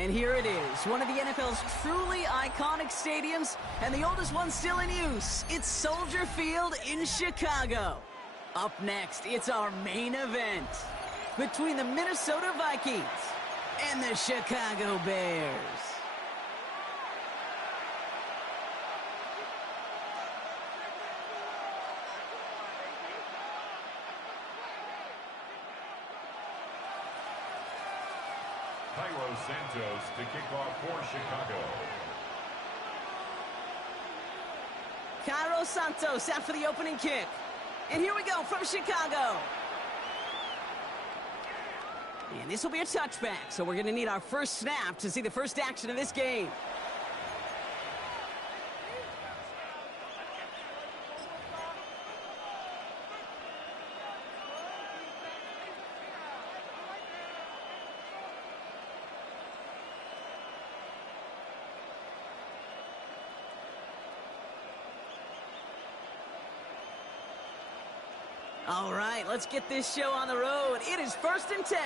And here it is, one of the NFL's truly iconic stadiums, and the oldest one still in use. It's Soldier Field in Chicago. Up next, it's our main event between the Minnesota Vikings and the Chicago Bears. Santos to kick off for Chicago. Cairo Santos out for the opening kick. And here we go from Chicago. And this will be a touchback, so we're going to need our first snap to see the first action of this game. All right, let's get this show on the road. It is 1st and 10.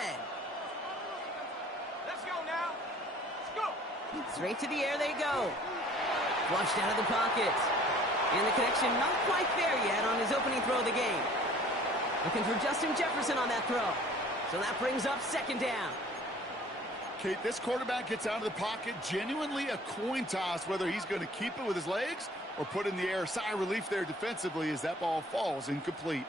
Let's go now. Let's go. Straight to the air they go. Flushed out of the pocket. And the connection not quite there yet on his opening throw of the game. Looking for Justin Jefferson on that throw. So that brings up 2nd down. Kate, this quarterback gets out of the pocket, genuinely a coin toss whether he's going to keep it with his legs or put in the air. Sigh of relief there defensively as that ball falls incomplete.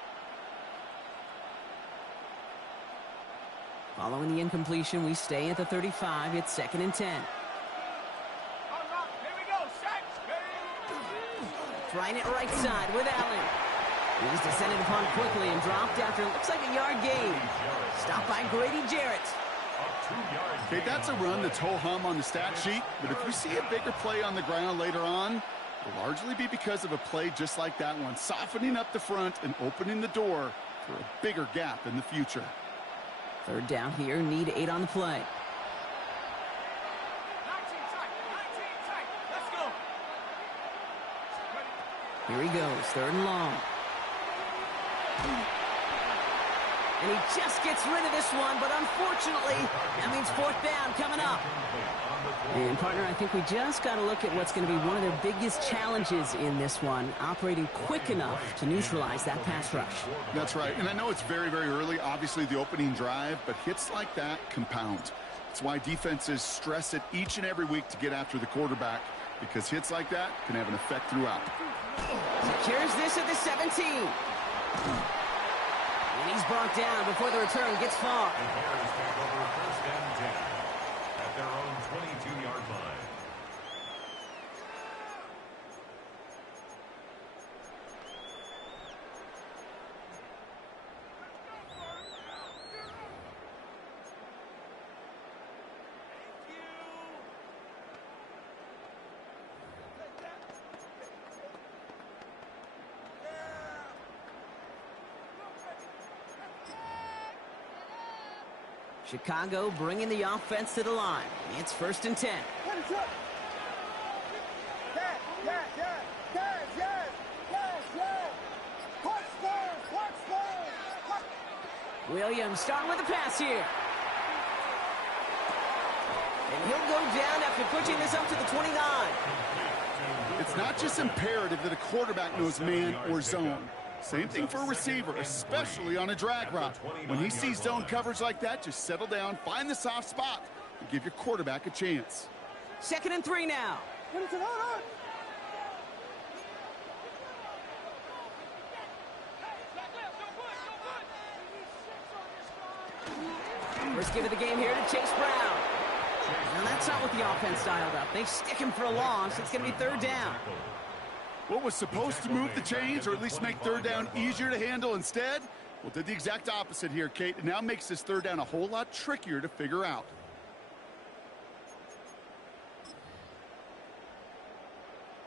Following the incompletion, we stay at the 35. It's 2nd and 10. Here we go. Trying it right side with Allen. He's descended upon quickly and dropped after it looks like a yard gain. Stopped by Grady Jarrett. Okay, that's a run that's ho-hum on the stat sheet, but if we see a bigger play on the ground later on, it'll largely be because of a play just like that one, softening up the front and opening the door for a bigger gap in the future. 3rd down here, need 8 on the play. 19 tight. Let's go. Here he goes, 3rd and long. And he just gets rid of this one, but unfortunately, that means 4th down coming up. And partner, I think we just got to look at what's going to be one of their biggest challenges in this one, operating quick enough to neutralize that pass rush. That's right, and I know it's very, very early, obviously the opening drive, but hits like that compound. That's why defenses stress it each and every week to get after the quarterback, because hits like that can have an effect throughout. Secures this at the 17. And he's brought down before the return gets far. The Bears take over 1st and 10 at their own 22-yard line. Chicago bringing the offense to the line. It's 1st and 10. Williams starting with the pass here. And he'll go down after pushing this up to the 29. It's not just imperative that a quarterback knows man or zone. Same thing for a receiver, especially on a drag route. When he sees zone coverage like that, just settle down, find the soft spot, and give your quarterback a chance. 2nd and 3 now. First give of the game here to Chase Brown. And that's not what the offense dialed up. They stick him for a loss. It's going to be 3rd down. What was supposed to move the chains, or at least make 3rd down easier to handle instead, well, did the exact opposite here, Kate. It now makes this 3rd down a whole lot trickier to figure out.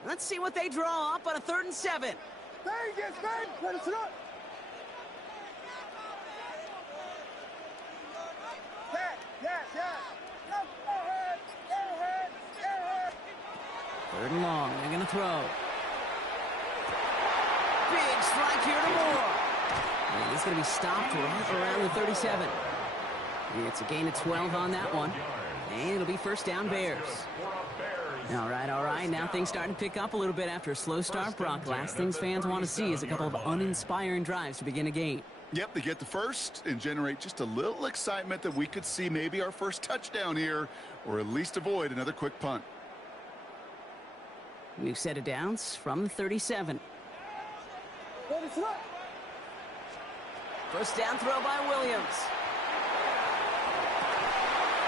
Let's see what they draw up on a 3rd and 7. Third and long. They're going to throw. Big strike here to Moore. And he's going to be stopped right around the 37. It's a gain of 12 on that one. And it'll be first down, Bears. All right. Now things starting to pick up a little bit after a slow start, Brock. Last things fans want to see is a couple of uninspiring drives to begin a game. Yep, they get the first and generate just a little excitement that we could see maybe our first touchdown here, or at least avoid another quick punt. New set of downs from the 37. First down throw by Williams.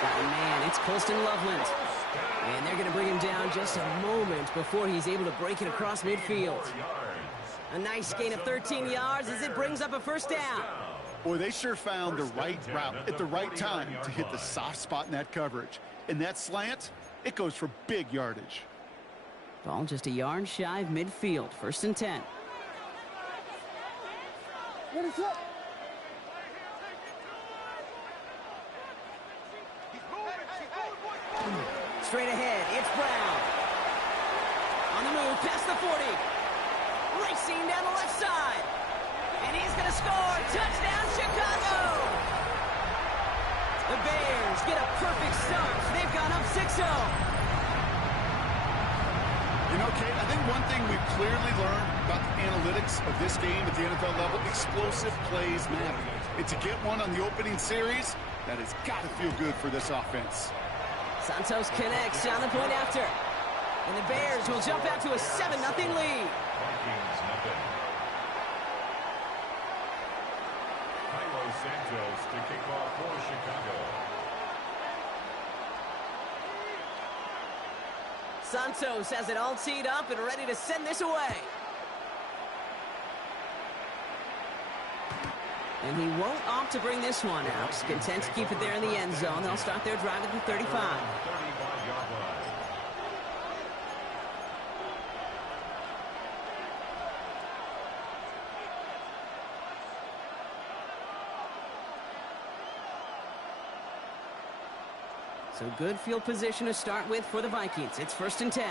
Oh, man, it's Colston Loveland. And they're going to bring him down just a moment before he's able to break it across midfield. A nice gain of 13 yards as it brings up a first down. Boy, they sure found the right route at the right time to hit the soft spot in that coverage. And that slant, it goes for big yardage. Ball just a yard shy of midfield. First and 10. Straight ahead, it's Brown. On the move, past the 40. Racing down the left side. And he's going to score. Touchdown, Chicago! The Bears get a perfect start. They've gone up 6-0. You know, Kate, I think one thing we've clearly learned about the analytics of this game at the NFL level, explosive plays matter. And to get one on the opening series, that has got to feel good for this offense. Santos connects on the point after. And the Bears will jump out to a 7-0 lead. Santos to kick off for Chicago. Santos has it all teed up and ready to send this away. And he won't opt to bring this one out. Content to keep it there in the end zone. They'll start their drive at the 35. 35-yard line. So good field position to start with for the Vikings. It's first and 10.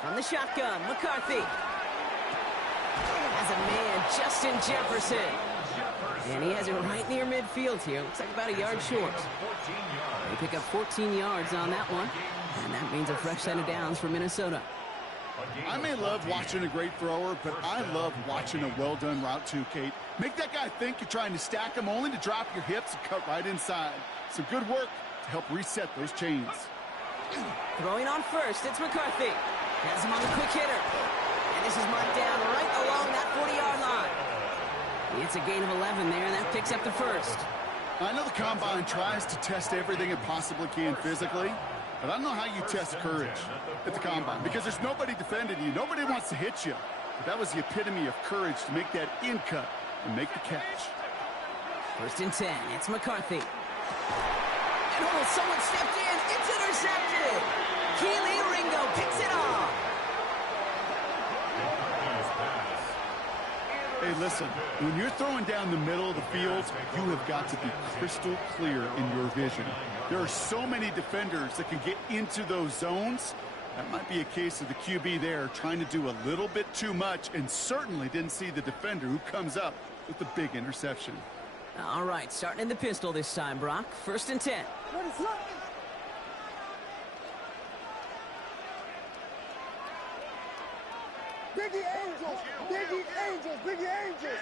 From the shotgun, McCarthy. Has a man, Justin Jefferson. And he has it right near midfield here. Looks like about a yard short. They pick up 14 yards on that one. And that means a fresh set of downs for Minnesota. I may love watching a great thrower, but I love watching a well-done route too, Kate. Make that guy think you're trying to stack him only to drop your hips and cut right inside. Some good work to help reset those chains. Throwing on first, it's McCarthy. Has him on the quick hitter. And this is marked down right along that 40-yard line. It's a gain of 11 there, and that picks up the first. I know the Combine tries to test everything it possibly can physically, but I don't know how you test courage at the Combine because there's nobody defending you. Nobody wants to hit you. But that was the epitome of courage to make that in cut and make the catch. First and 10, it's McCarthy. And someone stepped in. It's intercepted. Keely Ringo picks it off. Hey, listen, when you're throwing down the middle of the field, you have got to be crystal clear in your vision. There are so many defenders that can get into those zones. That might be a case of the QB there trying to do a little bit too much and certainly didn't see the defender who comes up with the big interception. All right, starting in the pistol this time, Brock. First and 10. Biggie Angels! Biggie Angels! Biggie Angels!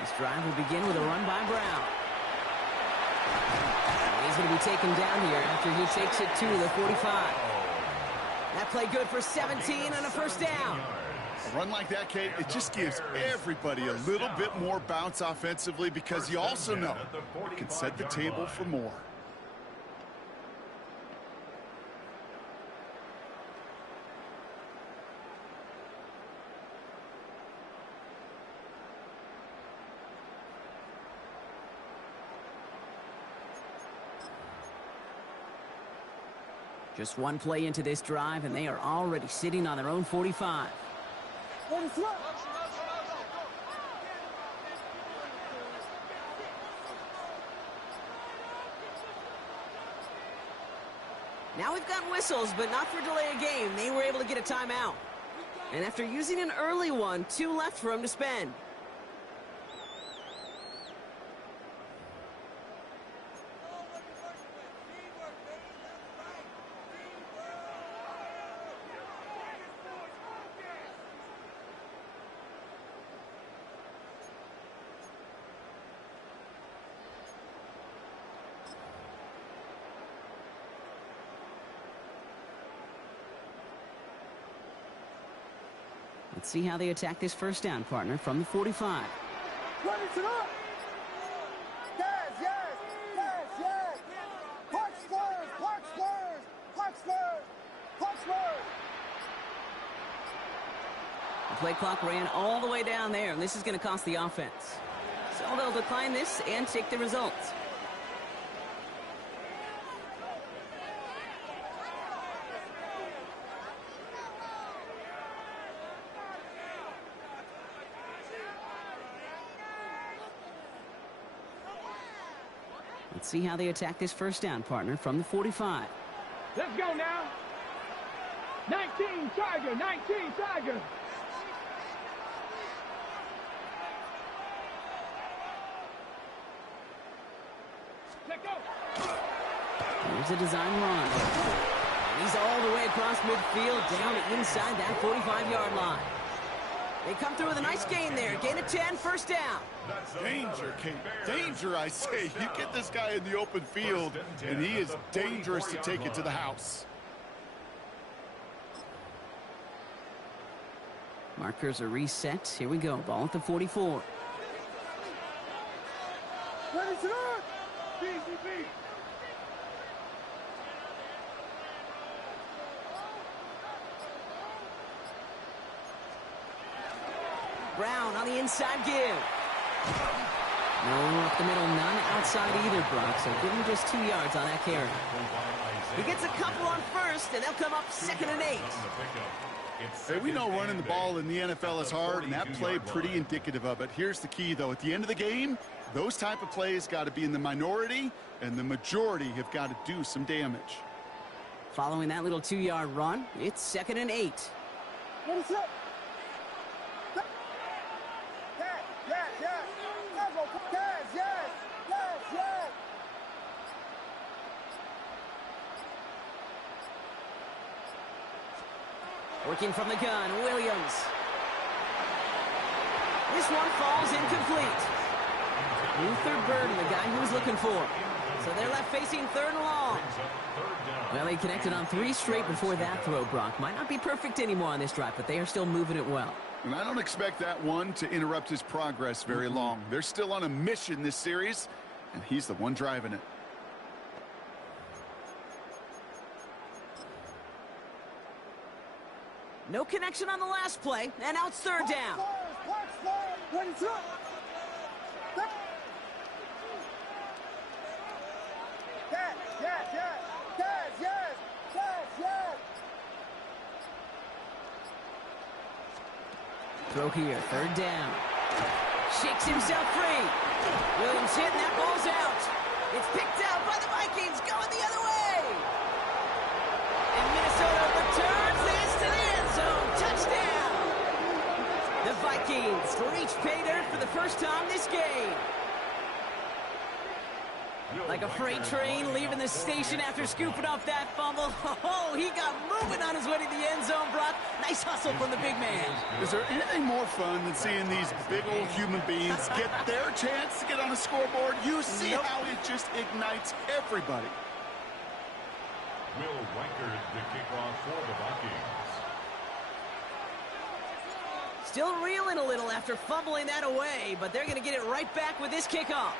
This drive will begin with a run by Brown. And he's going to be taken down here after he takes it to the 45. That play good for 17 and a first down. A run like that, Kate, it just gives everybody a little bit more bounce offensively because you also know it can set the table for more. Just one play into this drive, and they are already sitting on their own 45. Now we've got whistles, but not for delay of game. They were able to get a timeout. And after using an early one, 2 left for him to spend. Let's see how they attack this first down, partner, from the 45. Run it up. Yes, yes, yes, yes. Punch first, punch first, punch first, punch first. The play clock ran all the way down there, and this is going to cost the offense. So they'll decline this and take the results. Let's see how they attack this first down, partner, from the 45. Let's go now. 19 Tiger, 19 Tiger. Let go. Here's a design run. And he's all the way across midfield, down inside that 45-yard line. They come through with a nice gain there. Gain of 10, first down. Danger, Kate. Danger, I say. You get this guy in the open field, and he is dangerous to take it to the house. Markers are reset. Here we go. Ball at the 44. Ready to run. BCB. Brown on the inside give. No up the middle, none outside either, Brock. So give him just 2 yards on that carry. He gets a couple on first, and they'll come up 2nd and 8. Hey, we know running the ball in the NFL is hard, and that play pretty indicative of it. Here's the key, though. At the end of the game, those type of plays got to be in the minority, and the majority have got to do some damage. Following that little 2-yard run, it's 2nd and 8. Ready to run. Yes, yes, yes. Yes, yes, yes, yes. Working from the gun, Williams. This one falls incomplete. Luther Burden, the guy he was looking for. So they're left facing 3rd and long. Well, they connected on 3 straight before that throw, Brock. Might not be perfect anymore on this drive, but they are still moving it well. And I don't expect that one to interrupt his progress very long. They're still on a mission this series, and he's the one driving it. No connection on the last play, and now it's 3rd down. Punch first. Ready to run. Yes, yes, yes, yes, yes, yes, yes. Throw here, 3rd down. Shakes himself free. Williams hit, and that ball's out. It's picked out by the Vikings, going the other way. And Minnesota returns this to the end zone. Touchdown. The Vikings reach pay dirt for the first time this game. Like a freight train leaving the station after scooping up that fumble. Oh, he got moving on his way to the end zone, Brock. Nice hustle from the big man. Is there anything more fun than seeing these big old human beings get their chance to get on a scoreboard? You see how it just ignites everybody. Will Reichard, the kickoff for the Vikings. Still reeling a little after fumbling that away, but they're going to get it right back with this kickoff.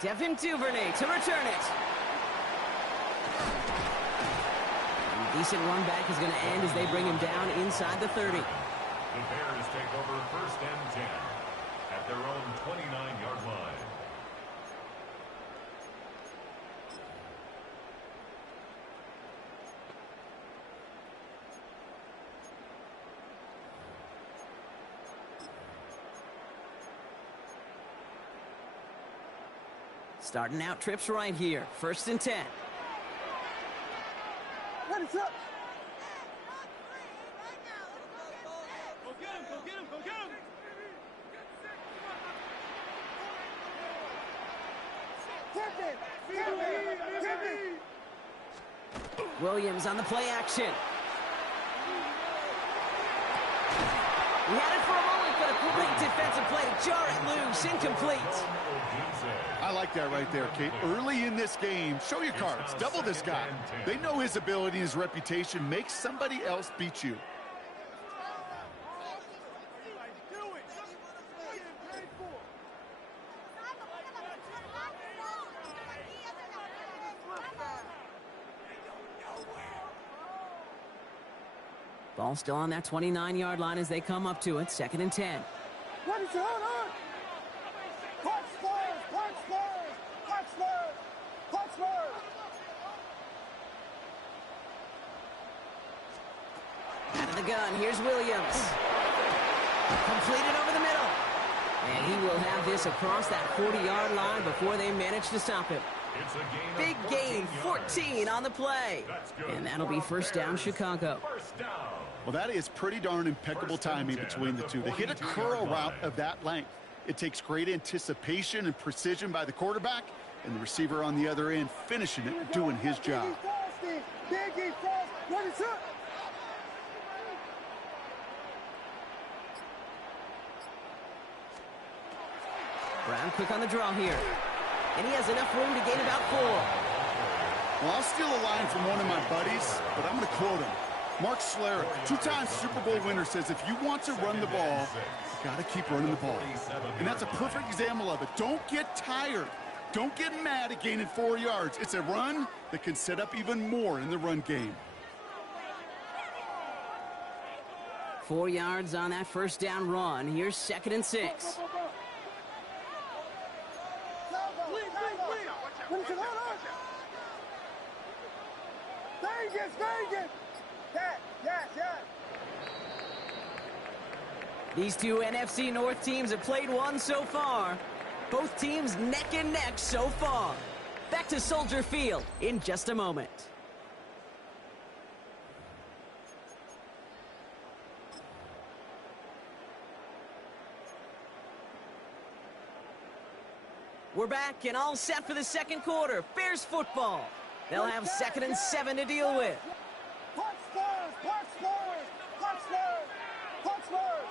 Devin Duvernay to return it. And decent run back is going to end as they bring him down inside the 30. The Bears take over 1st and 10 at their own 29-yard line. Starting out trips right here. 1st and 10. Ready to run. Go get him, go get him, go get him. Williams on the play action. He had it for a moment, but a great defensive play to jar it loose. Incomplete. I like that right there, Kate. Early in this game, show your cards. Double this guy. They know his ability and his reputation makes somebody else beat you. Ball still on that 29-yard line as they come up to it. 2nd and 10. What is it? Hold on! Punch Spurs! Punch Spurs! Punch Spurs! Punch Spurs! Out of the gun, here's Williams. Completed over the middle. And he will have this across that 40-yard line before they manage to stop him. It's a Big gain, 14 on the play. And that'll be first down, Chicago. First down. Well, that is pretty darn impeccable timing between the two. They hit a curl route of that length. It takes great anticipation and precision by the quarterback, and the receiver on the other end finishing it, doing his job. Biggie Frost! What is up? Brown quick on the draw here. And he has enough room to gain about 4. Well, I'll steal a line from one of my buddies, but I'm going to quote him. Mark Schlereth, 2-time Super Bowl winner, says if you want to run the ball, you got to keep running the ball. And that's a perfect example of it. Don't get tired. Don't get mad at gaining 4 yards. It's a run that can set up even more in the run game. 4 yards on that first down run. Here's 2nd and 6. What is it? Hold on! Vegas! Vegas! Yes! These two NFC North teams have played one so far. Both teams neck and neck so far. Back to Soldier Field in just a moment. We're back and all set for the second quarter. Bears football. They'll have 2nd and 7 to deal with. Punch Spurs! Punch Spurs! Punch Spurs! Punch Spurs!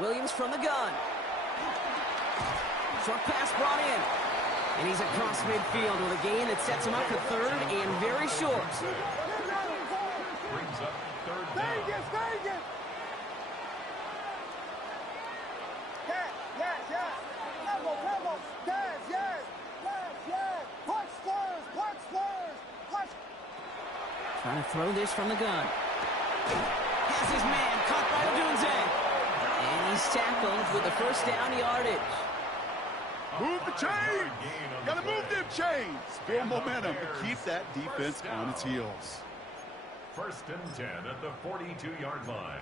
Williams from the gun. Short pass brought in. And he's across midfield with a gain that sets him up for 3rd and very short. Brings up 3rd down. Vegas! Yes! Pebble! Yes! Punch Spurs! Punch! Trying to throw this from the gun. Has his man caught by Odunze. And he's tackled with the first down yardage. Move the chains! Got to move them chains! Build momentum and keep that defense on its heels. 1st and 10 at the 42-yard line.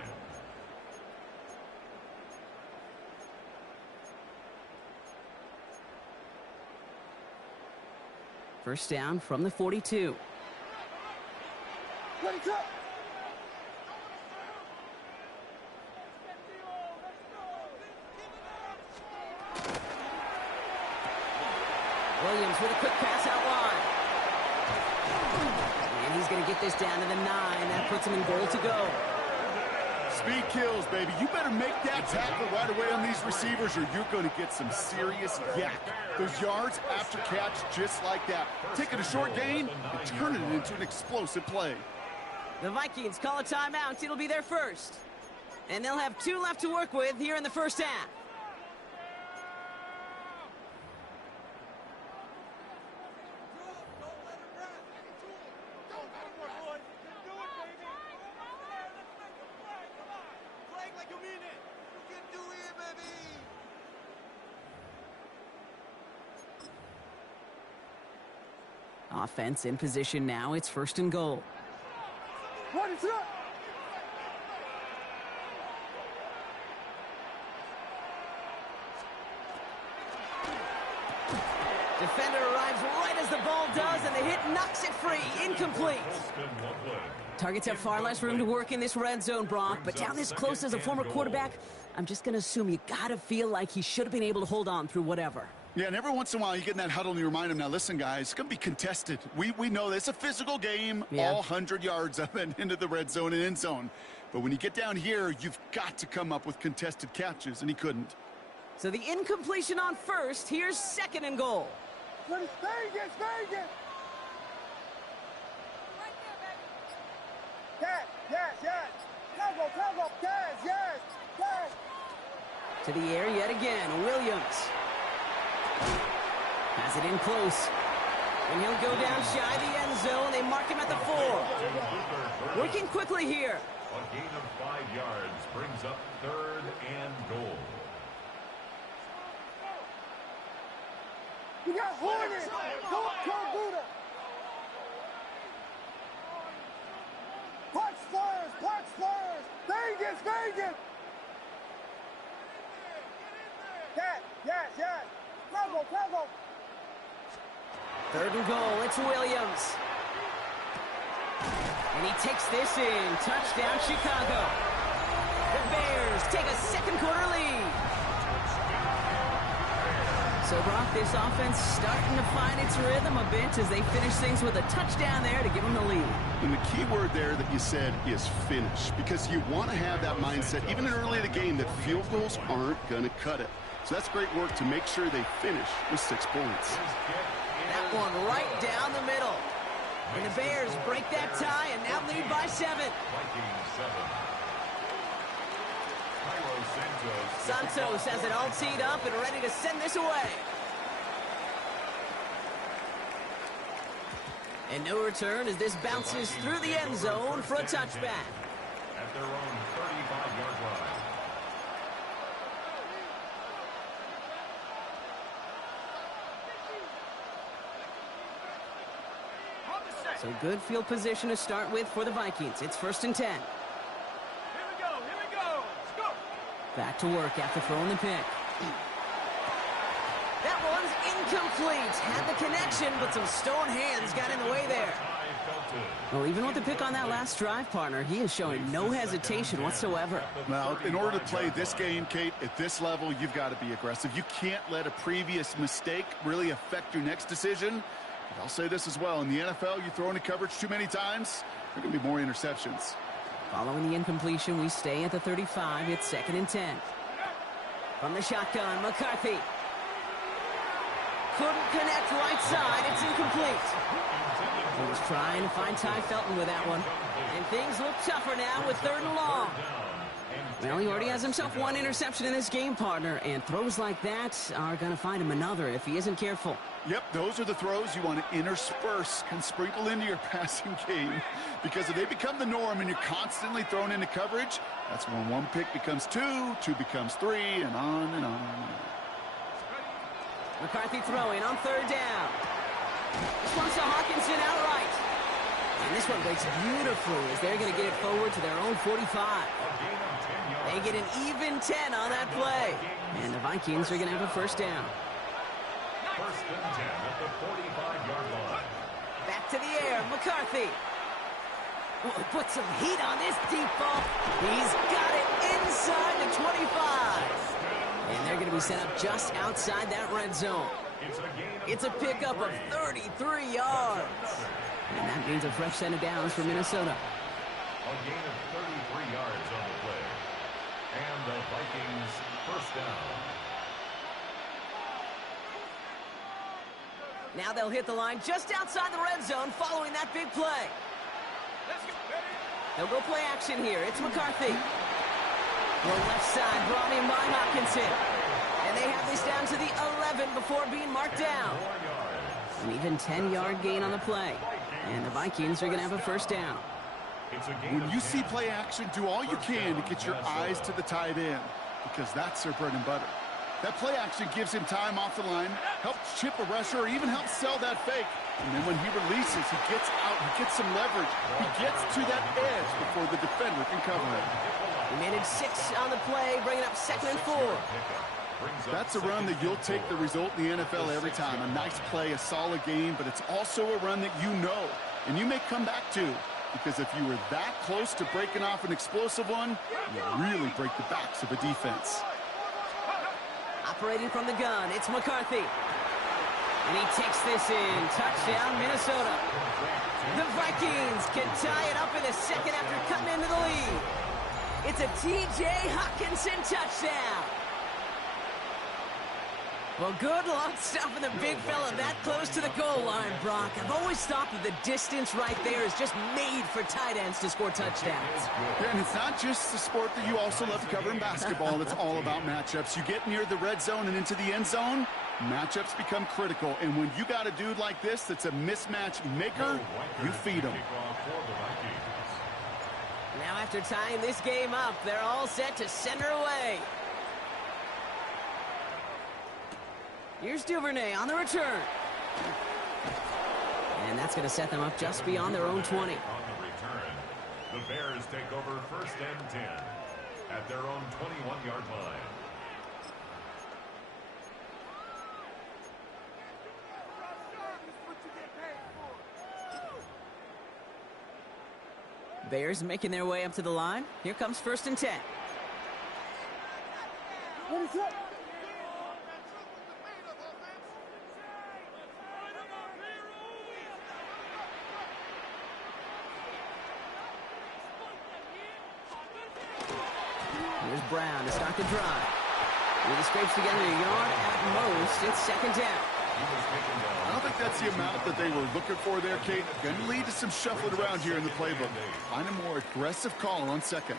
First down from the 42. Let it go! Williams with a quick pass out wide. And he's going to get this down to the 9. That puts him in goal to go. Speed kills, baby. You better make that tackle right away on these receivers or you're going to get some serious yak. Those yards after catch just like that. Taking a short gain and turning it into an explosive play. The Vikings call a timeout. It'll be their first. And they'll have 2 left to work with here in the first half. Offense in position now. It's 1st and goal. What is up? Defender arrives right as the ball does, and the hit knocks it free. Incomplete. Targets have far less room to work in this red zone, Brock, but down this close as a former quarterback, I'm just going to assume you got to feel like he should have been able to hold on through whatever. Yeah, and every once in a while you get in that huddle and you remind them, now listen, guys, it's going to be contested. We know this. It's a physical game, all 100 yards of it into the red zone and end zone. But when you get down here, you've got to come up with contested catches, and he couldn't. So the incompletion on first. Here's 2nd and goal. Vegas! Yes! Pebble! Yes! To the air yet again. Williams. Has it in close. And he'll go down shy of the end zone. They mark him at the 4. Working quickly here. A gain of 5 yards brings up 3rd and goal. You got Hornet. Don't kill Buddha. Park Spurs. Park Spurs. Vegas. Vegas. Yes. Travel. 3rd and goal. It's Williams. And he takes this in. Touchdown, Chicago. The Bears take a second quarter lead. So, Brock, this offense starting to find its rhythm a bit as they finish things with a touchdown there to give them the lead. And the key word there that you said is finish, because you want to have that mindset, even in early in the game, that field goals aren't going to cut it. So that's great work to make sure they finish with 6 points. That one right down the middle. And the Bears break that tie and now lead by 7. Santos has it all teed up and ready to send this away. And no return as this bounces through the end zone for a touchback. At their own 35-yard line. So good field position to start with for the Vikings. It's 1st and 10. Here we go. Let's go. Back to work after throwing the pick. That one's incomplete. Had the connection, but some stone hands got in the way there. Well, even with the pick on that last drive, partner, he is showing no hesitation whatsoever. Well, in order to play this game, Kate, at this level, you've got to be aggressive. You can't let a previous mistake really affect your next decision. But I'll say this as well. In the NFL, you throw into coverage too many times, there are going to be more interceptions. Following the incompletion, we stay at the 35. It's 2nd and 10. From the shotgun, McCarthy. Couldn't connect right side. It's incomplete. He was trying to find Ty Felton with that one. And things look tougher now with 3rd and long. Well, he already has himself 1 interception in this game, partner. And throws like that are going to find him another if he isn't careful. Yep, those are the throws you want to intersperse and sprinkle into your passing game. Because if they become the norm and you're constantly thrown into coverage, that's when 1 pick becomes 2, 2 becomes 3, and on and on. McCarthy throwing on 3rd down. This one's to Hawkinson outright. And this one breaks beautifully as they're going to get it forward to their own 45. They get an even 10 on that play. And the Vikings are going to have a 1st down. 1st and 10 at the 45-yard line. Back to the air, McCarthy. Oh, put some heat on this deep ball. He's got it inside the 25. And they're going to be set up just outside that red zone. It's a pickup of 33 yards. And that means a fresh set of downs for Minnesota. A gain of 33 yards on the play. And the Vikings 1st down. Now they'll hit the line just outside the red zone following that big play. They'll go play action here. It's McCarthy. The left side brought in by Hawkinson. And they have this down to the 11 before being marked down. An even 10-yard gain on the play. And the Vikings are going to have a 1st down. When you see play action, do all you can to get your eyes to the tight end, because that's their bread and butter. That play action gives him time off the line, helps chip a rusher, or even helps sell that fake. And then when he releases, he gets out, he gets some leverage. He gets to that edge before the defender can cover it. He managed 6 on the play, bringing up 2nd and 4. That's a run that you'll take the result in the NFL every time. A nice play, a solid game, but it's also a run that you know, and you may come back to. Because if you were that close to breaking off an explosive one, you really break the backs of a defense. Operating from the gun, it's McCarthy. And he takes this in. Touchdown, Minnesota. The Vikings can tie it up in the 2nd after cutting into the lead. It's a T.J. Hawkinson touchdown. Well, good luck stopping the big fella that close to the goal line, Brock. I've always thought that the distance right there is just made for tight ends to score touchdowns. Yeah, and it's not just the sport that you also love to cover in basketball. It's all about matchups. You get near the red zone and into the end zone, Matchups become critical, and when you got a dude like this that's a mismatch maker, you feed him. Now after tying this game up, they're all set to send her away. Here's Duvernay on the return. And that's going to set them up just beyond their own 20. On the return, the Bears take over 1st and 10 at their own 21-yard line. Bears making their way up to the line. Here comes 1st and 10. What is it? Here's Brown to start the drive. He scrapes together a yard at most. It's 2nd down. I don't think that's the amount that they were looking for there, Kate. Going to lead to some shuffling around here in the playbook. Find a more aggressive call on 2nd.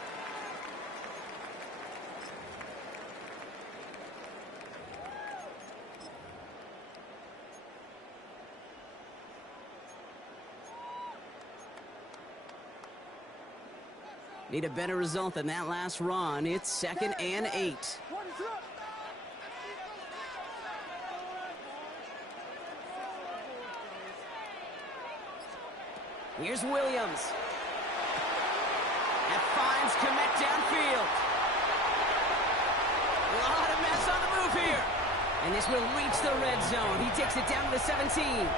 Need a better result than that last run. It's 2nd and 8. What is it? Here's Williams. That finds Komet downfield. A lot of mess on the move here. And this will reach the red zone. He takes it down to the 17.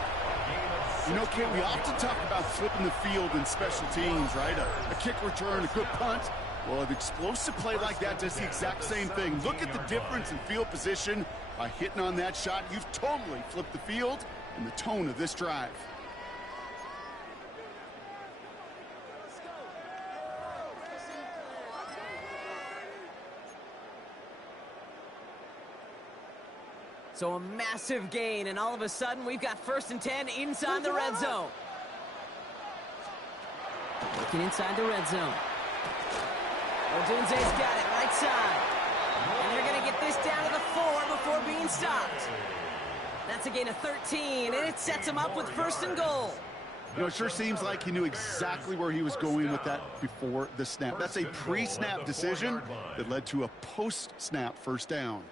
You know, Kate, we often talk about flipping the field in special teams, right? A kick return, a good punt. Well, an explosive play like that does the exact same thing. Look at the difference in field position. By hitting on that shot, you've totally flipped the field and the tone of this drive. So a massive gain, and all of a sudden, we've got 1st and 10 inside the red zone. Looking inside the red zone. Odunze's got it right side. And they're going to get this down to the 4 before being stopped. That's a gain of 13, and it sets them up with 1st and goal. You know, it sure seems like he knew exactly where he was going with that before the snap. That's a pre-snap decision that led to a post-snap 1st down.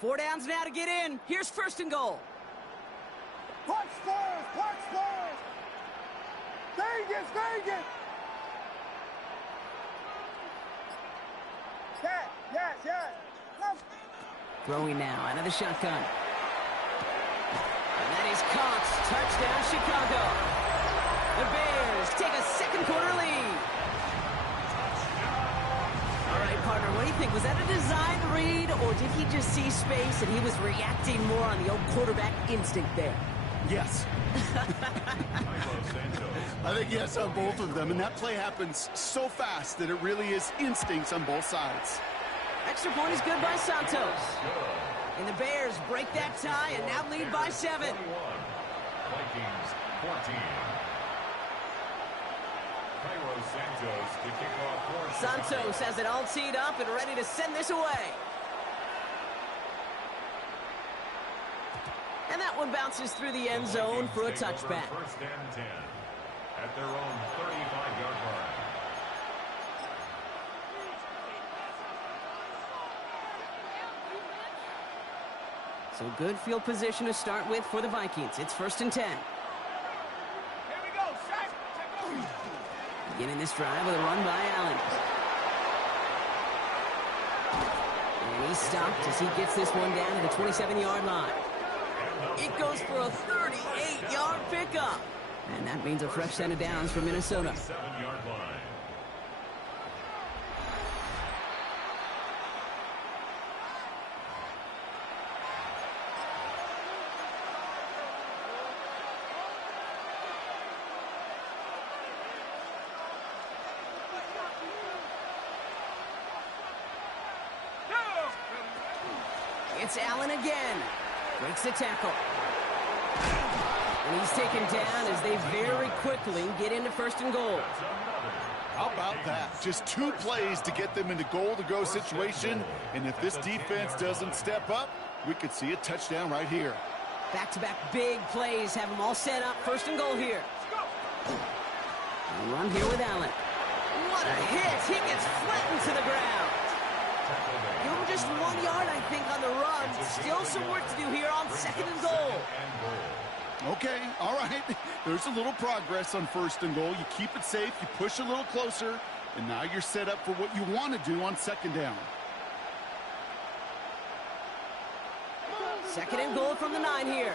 Four downs now to get in. Here's 1st and goal. Park Spurs! Park Spurs! Vegas! Vegas! Yes! Come. Throwing now out of the shotgun. And that is caught. Touchdown, Chicago. The Bears take a 2nd quarter lead. All right, partner, what do you think? Was that a design read, or did he just see space and he was reacting more on the old quarterback instinct there? Yes. I think yes on both of them, and that play happens so fast that it really is instincts on both sides. Extra point is good by Santos. And the Bears break that tie and now lead by 7. Vikings 14. Santos to kick off for Santos has it all teed up and ready to send this away. And that one bounces through the end zone for a touchback. 1st and 10 at their own 35-yard line. So good field position to start with for the Vikings. It's 1st and 10. Here we go, Shaq. Beginning this drive with a run by Allen. And he's stopped as he gets this one down to the 27-yard line. It goes for a 38-yard pickup. And that means a fresh set of downs for Minnesota. 7-yard line. It's Allen again. Breaks the tackle. And he's taken down as they very quickly get into 1st and goal. How about that? Just 2 plays to get them into goal-to-go situation, and if this defense doesn't step up, we could see a touchdown right here. Back-to-back big plays have them all set up. First and goal here. Run here with Allen. What a hit! He gets flattened to the ground. Give him just 1 yard, I think, on the run. Still some work to do here on second and goal. Okay, all right. There's a little progress on first and goal. You keep it safe, you push a little closer, and now you're set up for what you want to do on second down. Second and goal from the 9 here.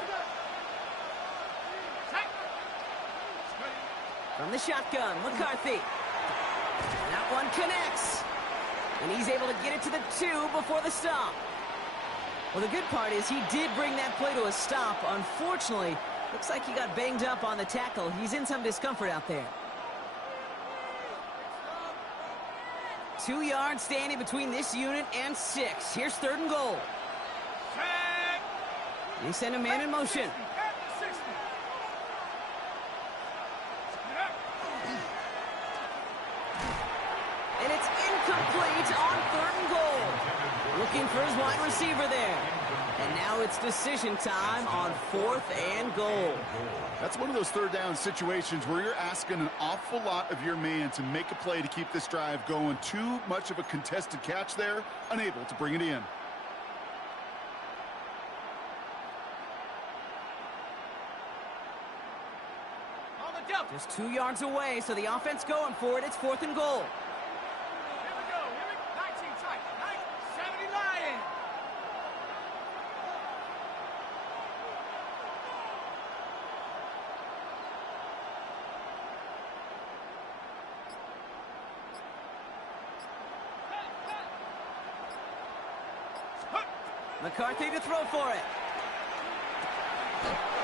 From the shotgun, McCarthy. That one connects. And he's able to get it to the 2 before the stop. Well, the good part is he did bring that play to a stop. Unfortunately, looks like he got banged up on the tackle. He's in some discomfort out there. 2 yards standing between this unit and 6. Here's third and goal. They send a man in motion. And it's incomplete on third and goal. Looking for his wide receiver there. And now it's decision time on fourth and goal. That's one of those third down situations where you're asking an awful lot of your man to make a play to keep this drive going. Too much of a contested catch there, unable to bring it in. Just 2 yards away, so the offense going for it. It's fourth and goal. Here we go. 19 tight. 70 Lion. McCarthy to throw for it.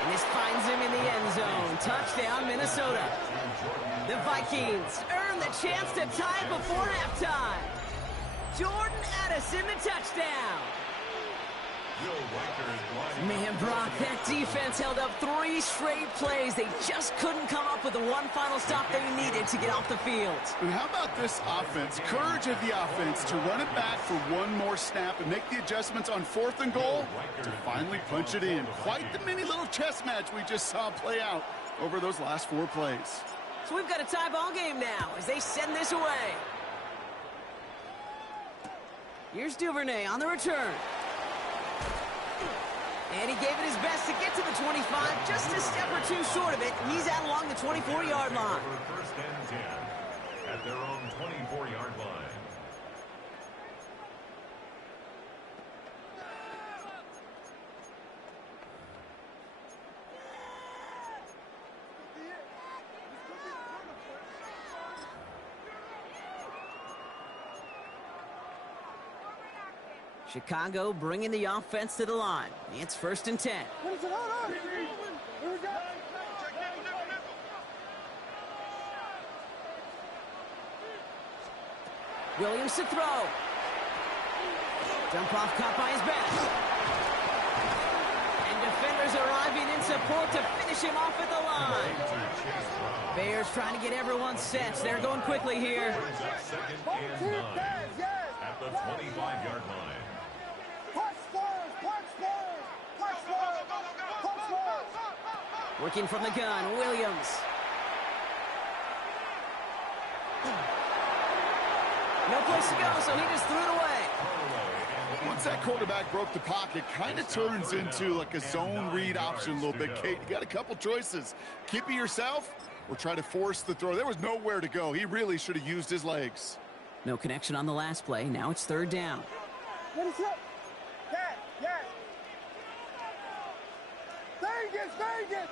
And this finds him in the end zone. Touchdown, Minnesota. The Vikings earn the chance to tie it before halftime. Jordan Addison, the touchdown. Man, Brock, that defense held up 3 straight plays. They just couldn't come up with the one final stop they needed to get off the field. And how about this offense? Courage of the offense to run it back for one more snap and make the adjustments on fourth and goal to finally punch it in. Quite the mini little chess match we just saw play out over those last 4 plays. So we've got a tie ball game now as they send this away. Here's Duvernay on the return. And he gave it his best to get to the 25, just a step or 2 short of it. He's out along the 24-yard line. First and 10 at their own 24-yard line. Chicago bringing the offense to the line. It's first and 10. What is it? Hold on. Here we go. Williams to throw. Dump off caught by his back. And defenders arriving in support to finish him off at the line. Bears trying to get everyone set. They're going quickly here. Second and 9 at the 25-yard line. Working from the gun, Williams. No place to go, so he just threw it away. Once that quarterback broke the pocket, kind of turns into like a zone read option a little bit. Kate, you got a couple choices. Keep it yourself or try to force the throw. There was nowhere to go. He really should have used his legs. No connection on the last play. Now it's third down. What is it? Yes. Vegas.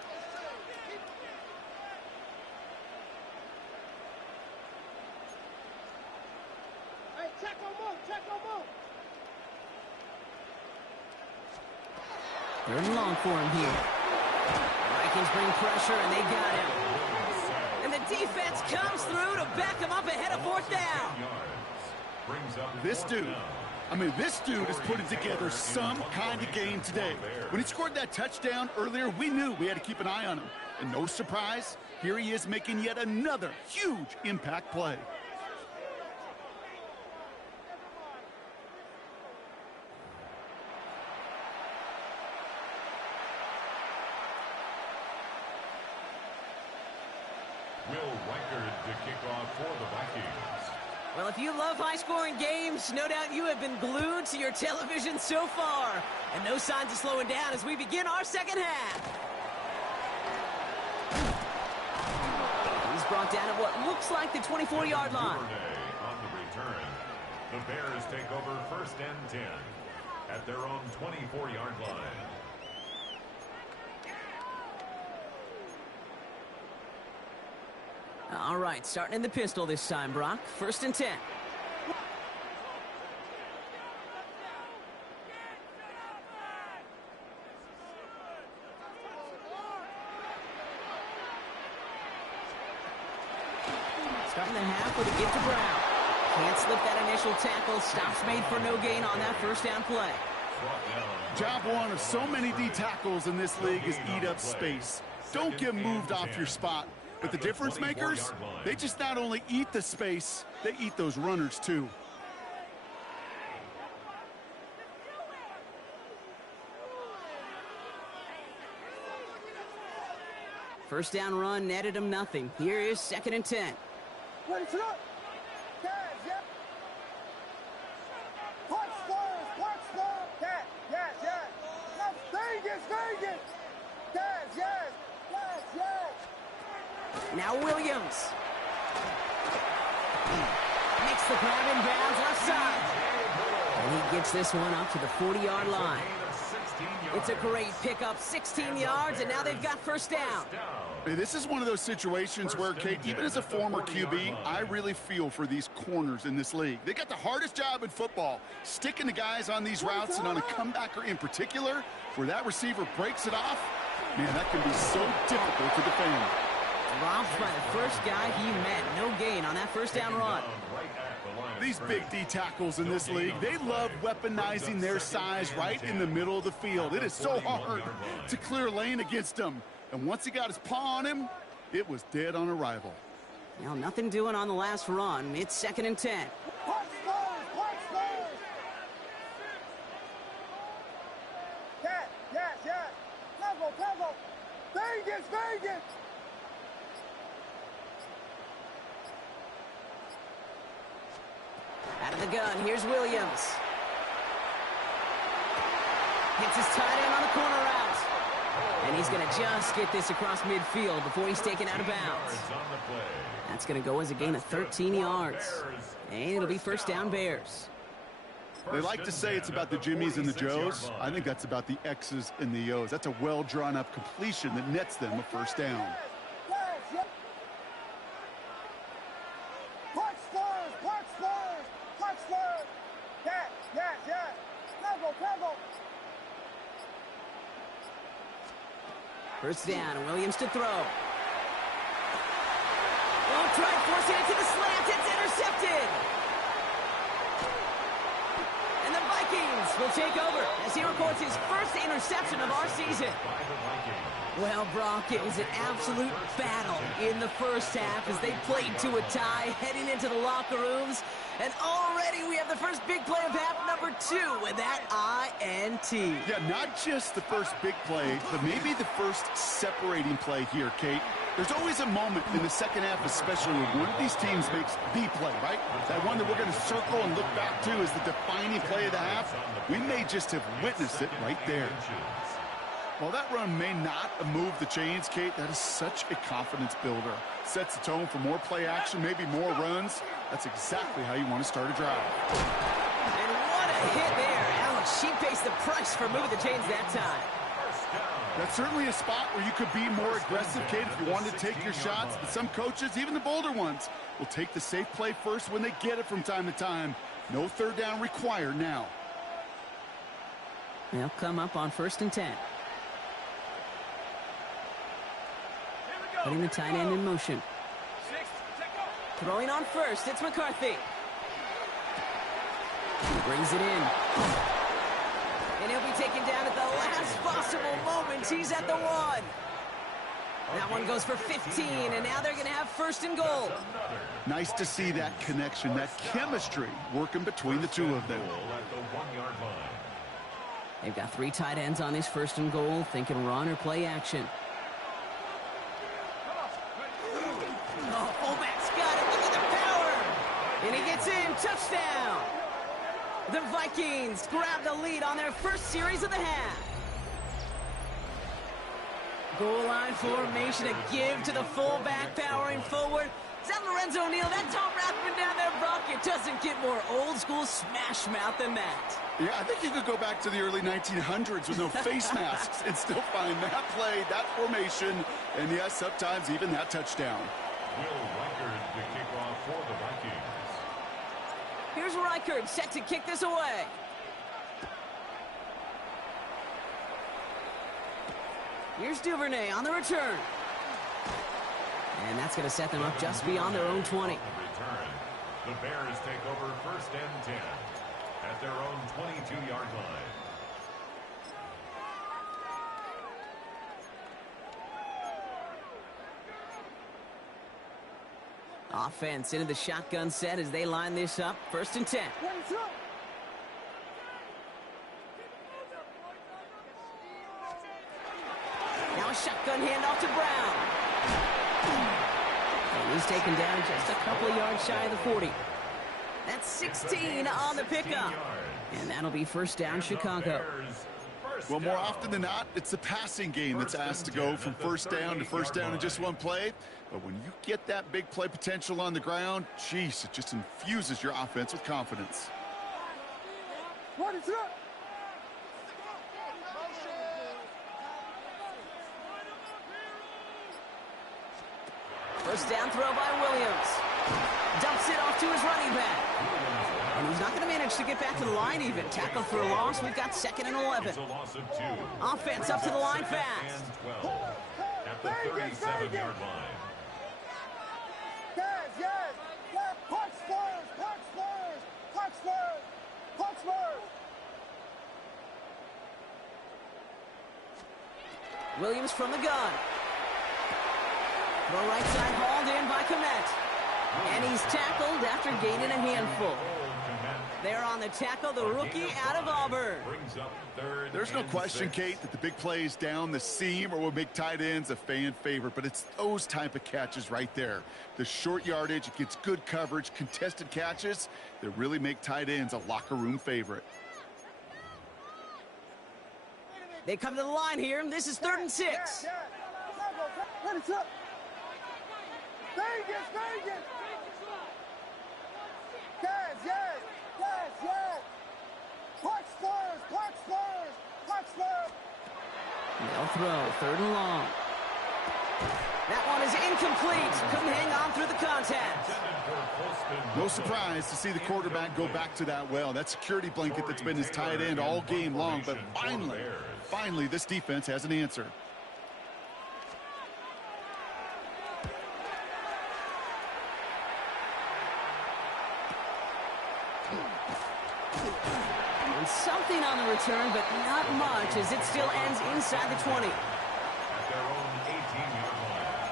Hey, check on move. Third and long for him here. Vikings bring pressure, and they got him. And the defense comes through to back him up ahead of fourth down. This dude, I mean, this dude is putting together some kind of game today. When he scored that touchdown earlier, we knew we had to keep an eye on him. And no surprise, here he is making yet another huge impact play. To kick off for the Vikings. Well, if you love high-scoring games, no doubt you have been glued to your television so far. And no signs of slowing down as we begin our second half. He's brought down at what looks like the 24-yard line. On the return, the Bears take over 1st and 10 at their own 24-yard line. All right, starting in the pistol this time, Brock. 1st and 10. Starting the half with a give to Brown. Can't slip that initial tackle. Stops made for no gain on that 1st down play. Job one of so many D tackles in this league is eat up space. Don't get moved off your spot. But the difference makers, they just not only eat the space, they eat those runners too. First down run netted him nothing. Here is 2nd and 10. Ready to up. Guys, yeah. Punch Spurs, punch Spurs. Yes. Now Vegas. Yes. Now Williams. Makes the grab in bounds left side. And he gets this one up to the 40-yard line. It's a great pickup, 16 yards, and now they've got 1st down. Hey, this is one of those situations where, Kate, even as a former QB, I really feel for these corners in this league. They got the hardest job in football, sticking the guys on these routes and on a comebacker in particular, where that receiver breaks it off. Man, that can be so difficult to defend. Dropped by the first guy he met. No gain on that 1st down run. These big D tackles in this league, they love weaponizing their size right in the middle of the field. It is so hard to clear lane against them. And once he got his paw on him, it was dead on arrival. Well, nothing doing on the last run. It's 2nd and 10. Punch Spurs. Yes. Level. Vegas. Out of the gun, here's Williams. Hits his tight end on the corner route. And he's going to just get this across midfield before he's taken out of bounds. That's going to go as a gain of 13 yards. And it'll be 1st down Bears. They like to say it's about the Jimmies and the Joes. I think that's about the X's and the O's. That's a well-drawn-up completion that nets them a 1st down. Yes. Punch Spurs. Yes. Level. 1st down, Williams to throw. Tried forcing it to the slant. It's intercepted. And the Vikings will take over as he records his 1st interception of our season. Well, Brock, it was an absolute battle in the 1st half as they played to a tie heading into the locker rooms. And already we have the first big play of half number 2 with that INT. Yeah, not just the first big play, but maybe the first separating play here, Kate. There's always a moment in the second half, especially when one of these teams makes the play, right? That one that we're going to circle and look back to as the defining play of the half. We may just have witnessed it right there. While that run may not have moved the chains, Kate, that is such a confidence builder. Sets the tone for more play action, maybe more runs. That's exactly how you want to start a drive. And what a hit there. Alex, she pays the price for moving the chains that time. That's certainly a spot where you could be more aggressive, Kate, if you wanted to take your shots. But some coaches, even the bolder ones, will take the safe play first when they get it from time to time. No 3rd down required now. They'll come up on 1st and 10. Putting the tight end in motion. Throwing on 1st, it's McCarthy. Brings it in. And he'll be taken down at the last possible moment. He's at the 1. That one goes for 15, and now they're going to have first and goal. Nice to see that connection, that chemistry working between the two of them. They've got 3 tight ends on this first and goal, thinking run or play action. Oh, fullback's got it. Look at the power. And he gets in. Touchdown. The Vikings grab the lead on their first series of the half. Goal line formation, a give to the fullback, powering forward. Is that Lorenzo Neal? That Tom Rathman down there, Brock? It doesn't get more old school smash mouth than that. Yeah, I think you could go back to the early 1900s with no face masks and still find that play, that formation, and yes, sometimes even that touchdown. Will Reichard to kick off for the Vikings. Here's Reichard set to kick this away. Here's Duvernay on the return. And that's going to set them up just beyond their own 20. The Bears take over first and 10 at their own 22-yard line. Offense into the shotgun set as they line this up. First and 10. Now a shotgun handoff to Brown. And he's taken down just a couple of yards shy of the 40. That's 16 on the pickup. And that'll be first down, Chicago. Well, more often than not, it's the passing game that's asked to go from first down to first down in just one play. But when you get that big play potential on the ground, geez, it just infuses your offense with confidence. What is up? First down throw by Williams. Dumps it off to his running back. And he's not going to manage to get back to the line even. Tackle for a loss. We've got 2nd and 11. It's a loss of 2. Offense up to the line fast. And 12 at the 37-yard line. Yes, yes, yes. Punch first, punch first, punch first, punch first. Williams from the gun. The right side hauled in by Komet. And he's tackled after gaining a handful. There on the tackle, the rookie out of Auburn. There's no question, Kate, that the big plays down the seam or will make tight ends a fan favorite, but it's those type of catches right there. The short yardage, it gets good coverage, contested catches that really make tight ends a locker room favorite. They come to the line here, and this is 3rd and 6. Yes, yes. What is up? Vegas, Vegas. Yes, yes, yes, yes. Punch first, punch first, punch first. They'll throw 3rd and long. That one is incomplete. Couldn't hang on through the contact. No surprise to see the quarterback go back to that well. That security blanket that's been his tight end all game long, but finally, this defense has an answer. And something on the return, but not much, as it still ends inside the 20. At their own 18-yard line.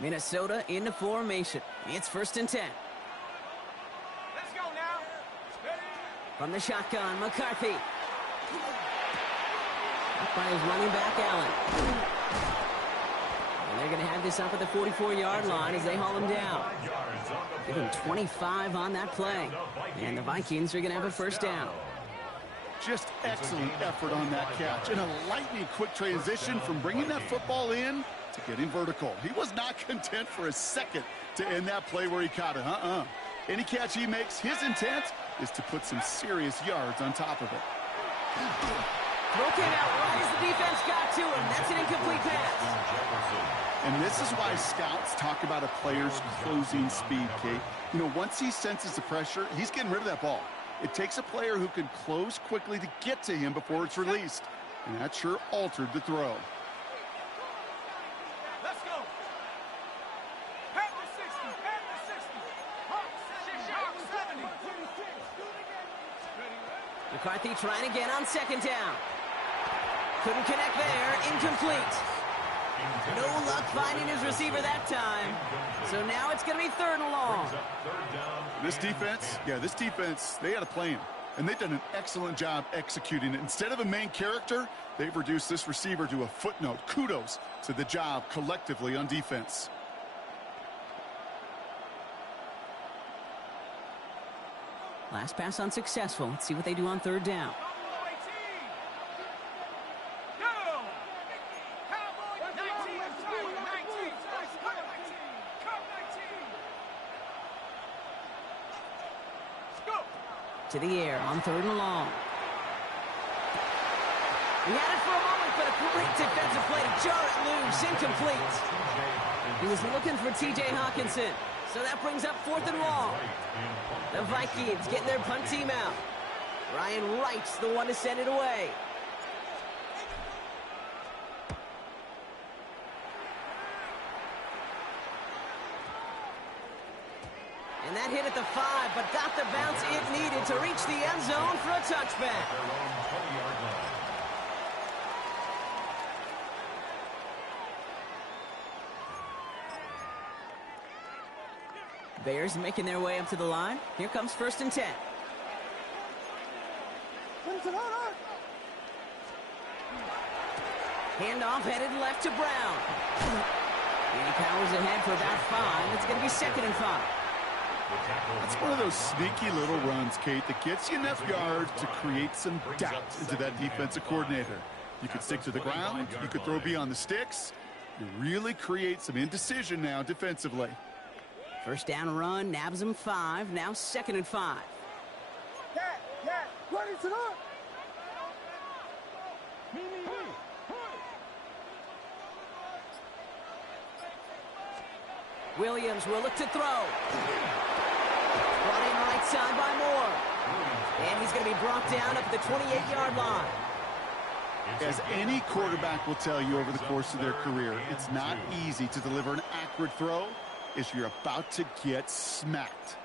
Minnesota into formation. It's 1st and 10. Let's go now. From the shotgun, McCarthy. Up by his running back, Allen. And they're going to have this up at the 44-yard line as they haul him down. Give him 25 on that play. And the Vikings are going to have a first down. Just excellent effort on that catch. And a lightning quick transition from bringing that football in to getting vertical. He was not content for a second to end that play where he caught it. Any catch he makes, his intent is to put some serious yards on top of it. Throw came out right as the defense got to him. That's an incomplete pass. And this is why scouts talk about a player's closing speed, Kate. You know, once he senses the pressure, he's getting rid of that ball. It takes a player who can close quickly to get to him before it's released. And that sure altered the throw. Let's go. Head to 60. Head to 60. Hawk 70. McCarthy trying again on second down. Couldn't connect there. Incomplete. No luck finding his receiver that time. So now it's going to be 3rd and long. This defense, they had a plan. And they've done an excellent job executing it. Instead of a main character, they've reduced this receiver to a footnote. Kudos to the job collectively on defense. Last pass unsuccessful. Let's see what they do on 3rd down. To the air on 3rd and long. He had it for a moment, but a great defensive play to jar it loose. Incomplete. He was looking for T.J. Hawkinson. So that brings up 4th and long. The Vikings getting their punt team out. Ryan Wright's the one to send it away. And that hit at the 5, but got the bounce it needed to reach the end zone for a touchback. Bears making their way up to the line. Here comes 1st and 10. Handoff headed left to Brown. And he powers ahead for about 5. It's going to be 2nd and 5. That's one of those sneaky little runs, Kate, that gets you enough yards to create some doubt into that defensive coordinator. You could stick to the ground. You could throw beyond the sticks. You really create some indecision now defensively. 1st down run, nabs him 5. Now 2nd and 5. Ready to go. Williams will look to throw. Brought in right side by Moore. And he's going to be brought down up at the 28-yard line. As any quarterback will tell you over the course of their career, it's not easy to deliver an accurate throw if you're about to get smacked.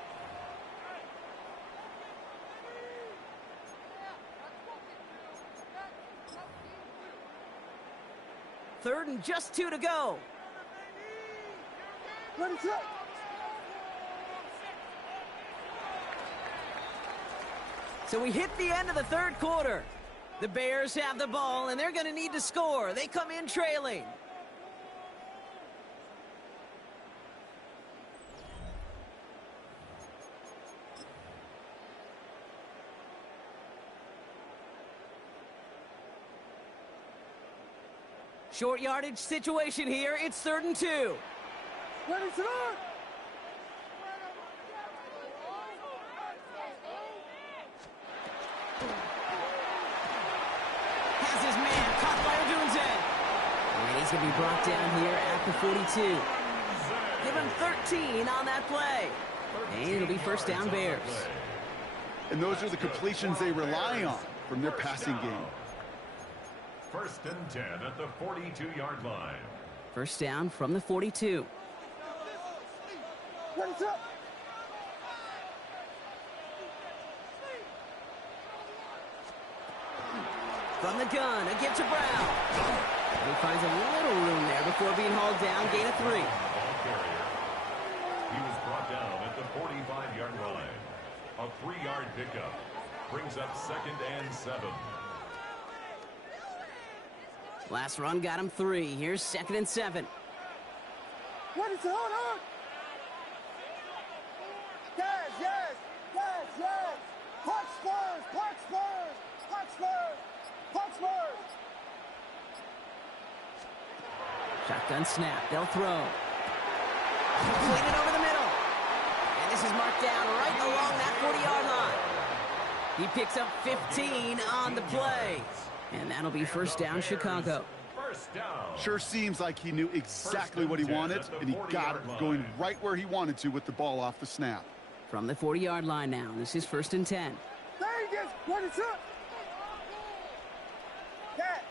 Third and just 2 to go. Ready to go. So we hit the end of the 3rd quarter. The Bears have the ball, and they're going to need to score. They come in trailing. Short yardage situation here. It's 3rd and 2. Ready to go. Has his man caught by Odunze. And he's going to be brought down here at the 42. Give him 13 on that play. And it'll be 1st down Bears. And those are the completions they rely on from their passing game. 1st and 10 at the 42-yard line. 1st down from the 42. Ready to go. From the gun, a give to Brown. And he finds a little room there before being hauled down, gain of 3. Ball carrier. He was brought down at the 45-yard line. A 3-yard pickup brings up 2nd and 7. Last run got him 3. Here's 2nd and 7. Ready to hold on. Yes, yes, yes, yes. Punch Spurs, punch Spurs, punch Spurs, punch Spurs. Shotgun snap. They'll throw. Completed over the middle. And this is marked down right along that 40-yard line. He picks up 15 on the play. And that'll be 1st down Chicago. First down. Sure seems like he knew exactly what he wanted, and he got it going right where he wanted to with the ball off the snap. From the 40-yard line now. This is 1st and 10. Vegas, ready to go. Yes.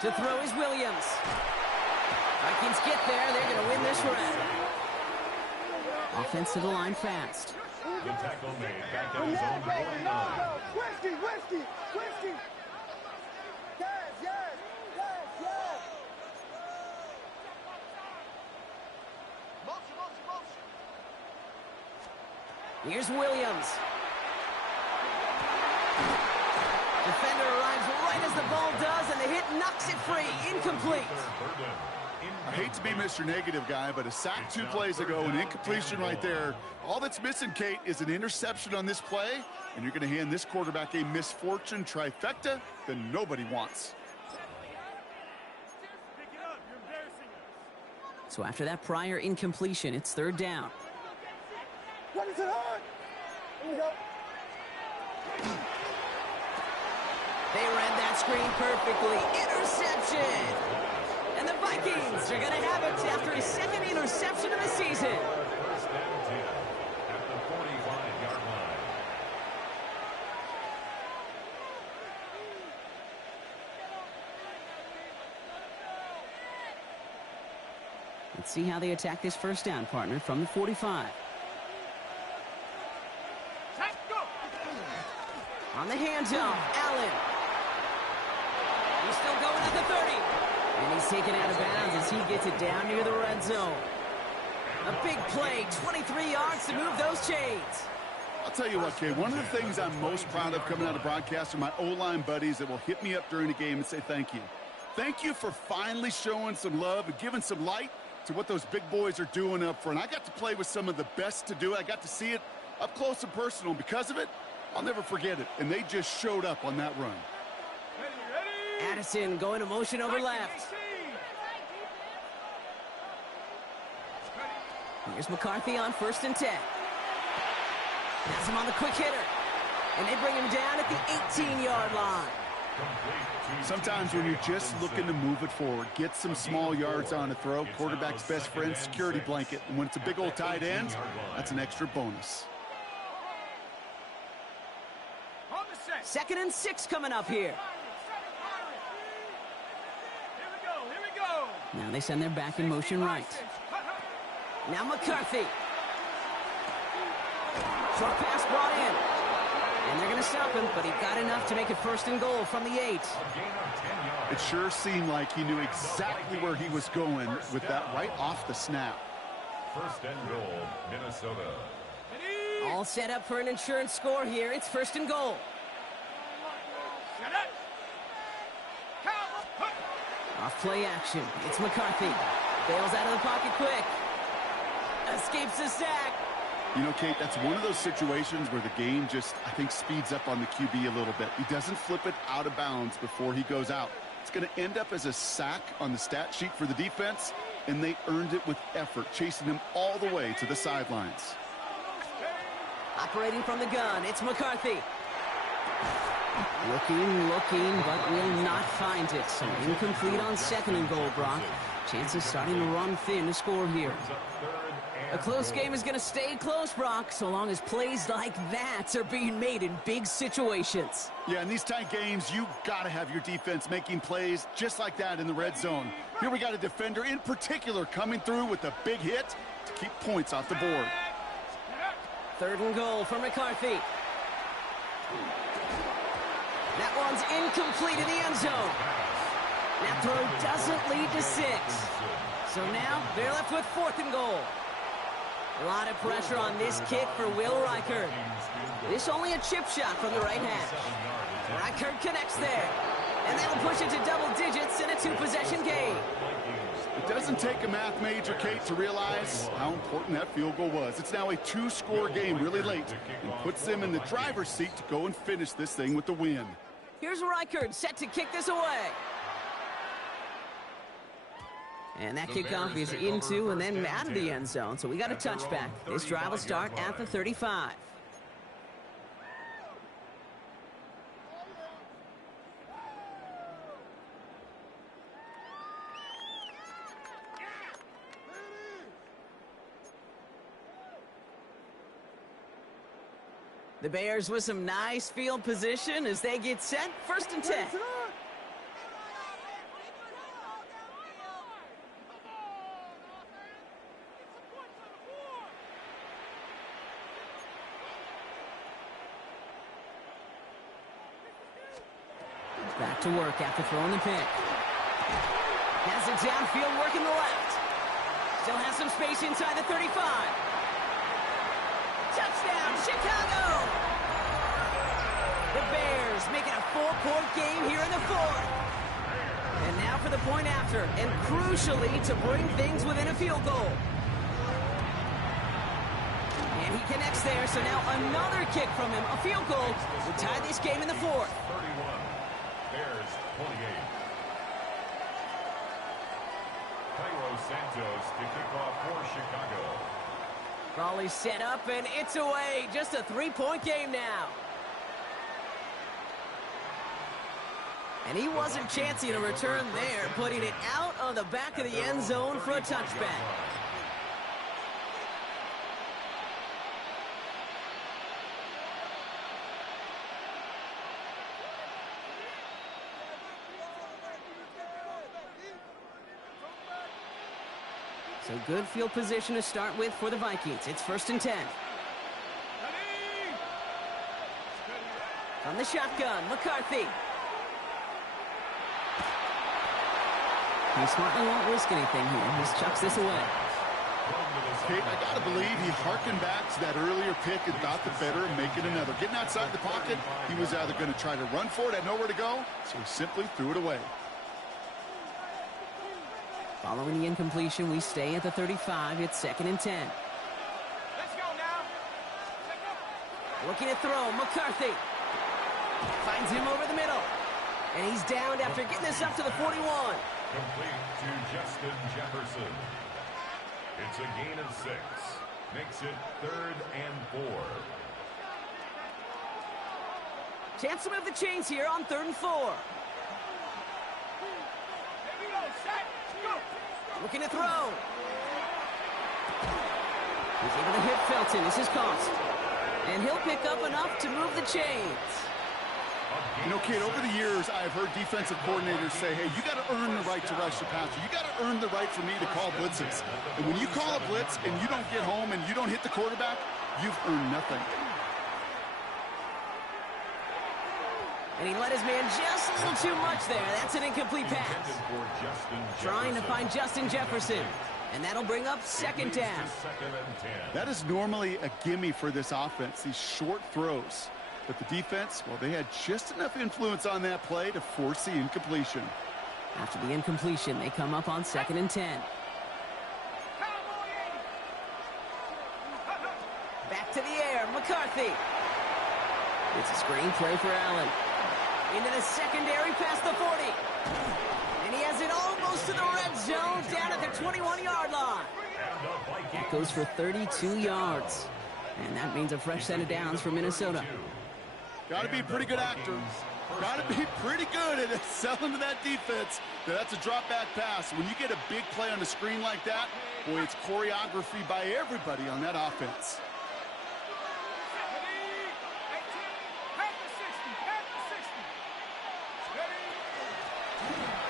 To throw is Williams. Vikings get there. They're going to win this round. Offense to the line fast. The tackle made back at his own 49. Whiskey, whiskey, whiskey. Yes, yes, yes, yes. Motion, motion, motion. Here's Williams. Defender arrives right as the ball does, and the hit knocks it free. Incomplete. I hate to be Mr. Negative guy, but a sack 2 plays ago, an incompletion right there. All that's missing, Kate, is an interception on this play, and you're going to hand this quarterback a misfortune trifecta that nobody wants. Pick it up. You're embarrassing us. So after that prior incompletion, it's 3rd down. What is it on? Here we go. They read that screen perfectly. Interception! And the Vikings are going to have it after his 2nd interception of the season. First and 10 at the 45-yard line. Let's see how they attack this 1st down, partner, from the 45. Tack, go. On the handoff, Allen. He's still going at the 30. And he's taken out of bounds as he gets it down near the red zone. A big play, 23 yards to move those chains. I'll tell you what, Kay, one of the things I'm most proud of coming out of broadcast are my O-line buddies that will hit me up during the game and say thank you. Thank you for finally showing some love and giving some light to what those big boys are doing up front. I got to play with some of the best to do it. I got to see it up close and personal. And because of it, I'll never forget it. And they just showed up on that run. Ready, ready. Addison going to motion over left. Here's McCarthy on 1st and 10. Has him on the quick hitter. And they bring him down at the 18-yard line. Sometimes when you're just looking to move it forward, get some small yards on a throw, quarterback's best friend, security blanket. And when it's a big old tight end, that's an extra bonus. On the set. 2nd and 6 coming up here. Here we go, here we go. Now they send their back in motion right. Now McCarthy. Short pass brought in. And they're going to stop him, but he got enough to make it 1st and goal from the 8. It sure seemed like he knew exactly where he was going with that right off the snap. 1st and goal, Minnesota. All set up for an insurance score here. It's 1st and goal. Set up. Off play action. It's McCarthy. Bails out of the pocket quick. Escapes the sack. You know, Kate, that's one of those situations where the game just, I think, speeds up on the QB a little bit. He doesn't flip it out of bounds before he goes out. It's going to end up as a sack on the stat sheet for the defense, and they earned it with effort, chasing him all the way to the sidelines. Operating from the gun, it's McCarthy. Looking, but will not find it. So incomplete on 2nd and goal, Brock. Chances starting to run thin to score here. A close game is going to stay close, Brock, so long as plays like that are being made in big situations. Yeah, in these tight games, you got to have your defense making plays just like that in the red zone. Here we got a defender in particular coming through with a big hit to keep points off the board. 3rd and goal for McCarthy. That one's incomplete in the end zone. That throw doesn't lead to 6. So now they're left with 4th and goal. A lot of pressure on this kick for Will Reichert. This only a chip shot from the right hash. Reichert connects there. And that'll push it to double digits in a 2-possession game. It doesn't take a math major, Kate, to realize how important that field goal was. It's now a 2-score game really late and puts them in the driver's seat to go and finish this thing with the win. Here's Reichert set to kick this away. And that kickoff is into and then out of the end zone. So we got a touchback. This drive will start at the 35. The Bears with some nice field position as they get set. 1st and 10. Back to work after throwing the pick. Has it downfield, working the left. Still has some space inside the 35. Touchdown, Chicago! The Bears make it a 4-point game here in the fourth. And now for the point after, and crucially to bring things within a field goal. And he connects there, so now another kick from him, a field goal, will tie this game in the fourth. 31, Bears 28. Cairo Santos to kick off for Chicago. Raleigh set up, and it's away. Just a 3-point game now. And he wasn't chancing a return there, putting it out on the back of the end zone for a touchback. So good field position to start with for the Vikings. It's 1st and 10. From the shotgun, McCarthy. He smartly won't risk anything here. Just chucks this away. Kate, I got to believe he harkened back to that earlier pick and thought the better of making another. Getting outside the pocket, he was either going to try to run for it, had nowhere to go, so he simply threw it away. Following the incompletion, we stay at the 35. It's 2nd and 10. Let's go now. Looking to throw, McCarthy. Finds him over the middle. And he's downed after getting this up to the 41. Complete to Justin Jefferson. It's a gain of 6. Makes it 3rd and 4. Chance to move the chains here on 3rd and 4. Here we go, set, go. Looking to throw. He's able to hit Felton. This is cost. And he'll pick up enough to move the chains. You know, Kate, over the years, I've heard defensive coordinators say, hey, you got to earn the right to rush the passer. You got to earn the right for me to call blitzes. And when you call a blitz and you don't get home and you don't hit the quarterback, you've earned nothing. And he let his man just a little too much there. That's an incomplete pass. Trying to find Justin Jefferson. And that'll bring up 2nd down. That is normally a gimme for this offense, these short throws. But the defense, well, they had just enough influence on that play to force the incompletion. After the incompletion, they come up on 2nd and 10. Back to the air, McCarthy. It's a screen play for Allen. Into the secondary past the 40. And he has it almost to the red zone down at the 21-yard line. That goes for 32 yards. And that means a fresh set of downs for Minnesota. Got to be a pretty good actor. Got to be pretty good at selling to that defense. That's a drop-back pass. When you get a big play on the screen like that, boy, it's choreography by everybody on that offense.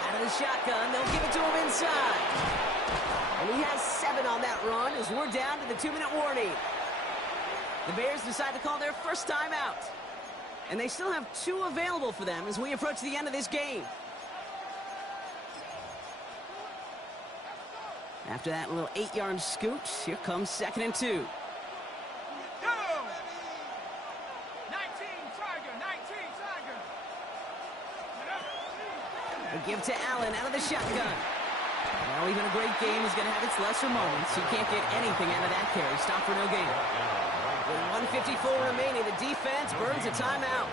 Out of the shotgun, they'll give it to him inside. And he has 7 on that run as we're down to the 2-minute warning. The Bears decide to call their first timeout. And they still have 2 available for them as we approach the end of this game. After that little 8-yard scoot, here comes 2nd and 2. Go! 19, Tiger, 19, Tiger. A give to Allen out of the shotgun. Well, even a great game is going to have its lesser moments. He can't get anything out of that carry. Stop for no gain. With 1:54 remaining, the defense burns a timeout.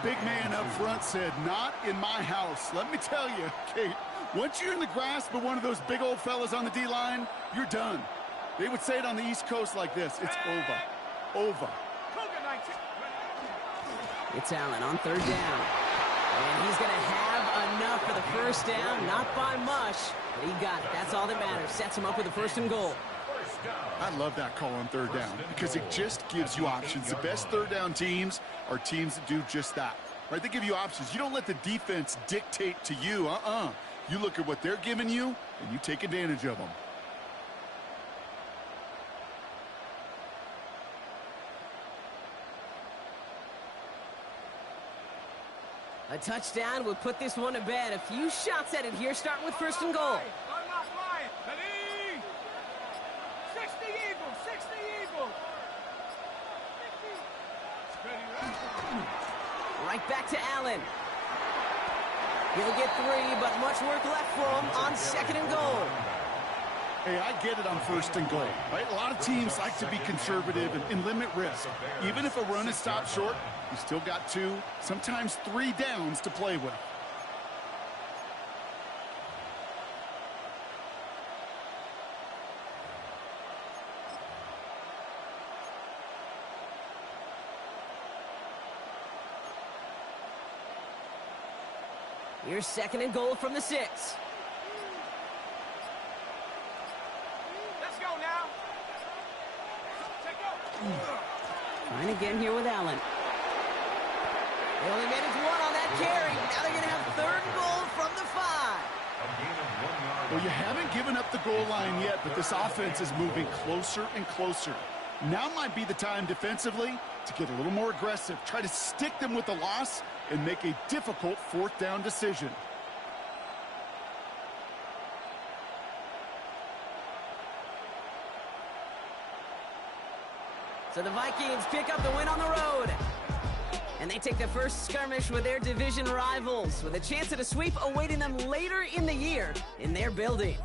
Big man up front said, not in my house. Let me tell you, Kate, once you're in the grasp of one of those big old fellas on the D-line, you're done. They would say it on the East Coast like this. It's over. Over. It's Allen on 3rd down. And he's going to have enough for the first down. Not by much, but he got it. That's all that matters. Sets him up with a 1st and goal. I love that call on 3rd down because it just gives you options. The best 3rd down teams are teams that do just that. Right? They give you options. You don't let the defense dictate to you. You look at what they're giving you, and you take advantage of them. A touchdown would put this one to bed. A few shots at it here, starting with first and goal. Unlock line. Ready? 60 Eagles. 60 Eagles. Right back to Allen. He'll get 3, but much work left for him on second and goal. Hey, I get it on first and goal, right? A lot of teams like to be conservative and limit risk. Even if a run is stopped short, you still got 2, sometimes 3 downs to play with. Here's second and goal from the 6. Let's go now. Take go. Trying again here with Allen. They only managed 1 on that carry. Now they're going to have third and goal from the 5. Well, you haven't given up the goal line yet, but this offense is moving closer and closer. Now might be the time defensively to get a little more aggressive, try to stick them with the loss, and make a difficult fourth down decision. So the Vikings pick up the win on the road. And they take the first skirmish with their division rivals, with a chance at a sweep awaiting them later in the year in their building.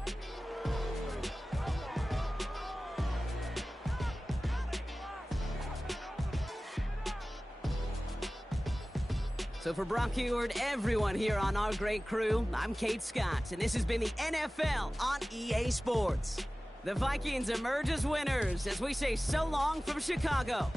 So for Brock Heward, everyone here on our great crew, I'm Kate Scott, and this has been the NFL on EA Sports. The Vikings emerge as winners as we say so long from Chicago.